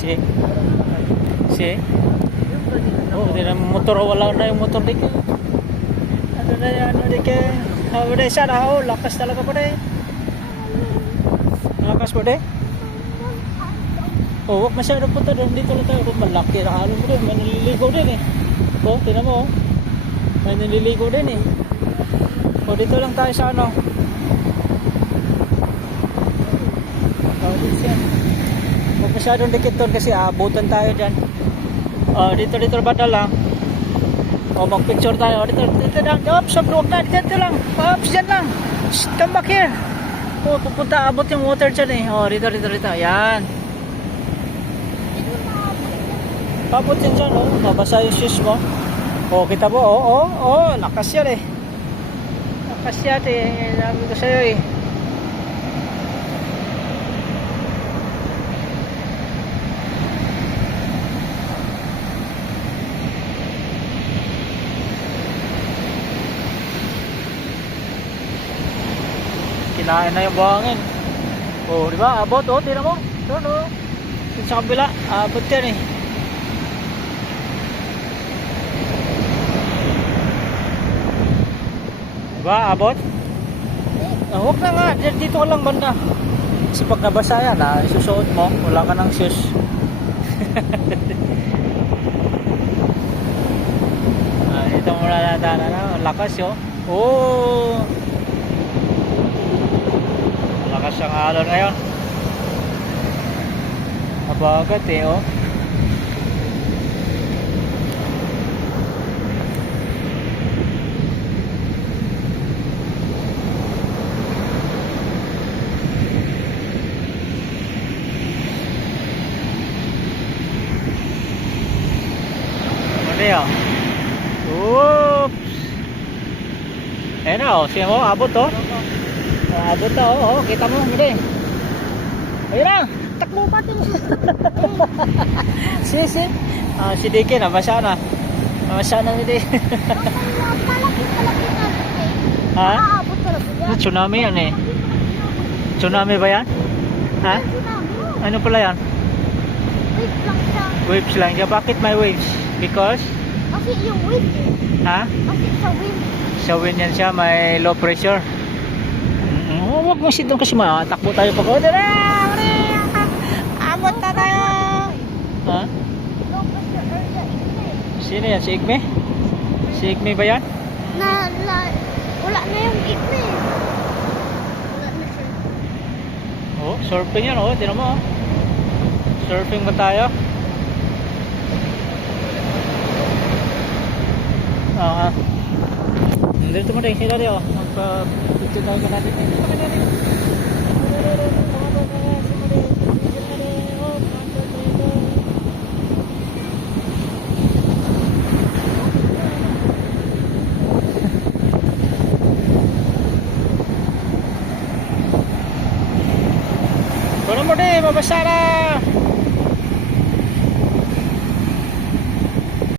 Si. Si. Oh, di na motor, wala na yung motor di ka. Ano na yan, di ka. Wala sana, oh, lakas talaga po de. Lakas po de. Oh, wag masyado po to doon, dito lang tayo. Malaki na halo mo doon, may nililigo din eh. Oh, tinan mo oh. May nililigo din eh. Oh, dito lang tayo sa ano. Oh, dito siya. Huwag masyadong dikit doon kasi abutan tayo dyan. Oh, dito banda lang. Oh, mag-picture tayo. Dito lang. Oops, huwag na. Dito lang. Oops, dyan lang. Shh, come back here. Oh, pupunta. Abot yung water dyan eh. Oh, dito. Ayan. Abot yan dyan. Oh, mabasa yung shoes mo. Oh, kita mo. Oh. Lakas yan eh. Lakas yan eh. Sabi ko sa'yo eh. Kinain na yung buhangin. Oh, di ba? Abot, oh, tingnan mo. Doon, oh. Doon sa kabila, abot yan eh. Di ba? Abot? Huwag na nga, dito ka lang banda. Kasi pag nabasa yan, isusuot mo, wala ka ng shoes. Ito muna nadaanan na, lakas yun. Oh! Lakas ang alon ngayon. Mabagat eh oh. Ano yun? Oops! Ayan o, siya mo, abot oh. Abot na oh, kita mo, hindi. Ayun na, takbo pati mo. Si Dike, nabasa na. Nabasa na ni Dike. Ha? Tsunami yan eh. Tsunami ba yan? Ha? Ano pala yan? Waves lang siya. Waves lang siya. Bakit may waves? Because? Kasi yung wind. Ha? Kasi sa wind. Sa wind yan siya, may low pressure. Huwag mo sit doon kasi matakbo tayo pag abot na tayo. Ha? Low pressure area Igme. Sino yan? Si Igme? Si Igme ba yan? Wala na yung Igme. Wala na siya. Oh, surfing yan oh. Tinan mo oh. Surfing ba tayo? Dito mo rin, sila rin oh. Magpa-picture tayo ka natin. Kuno mo rin, mabasa na.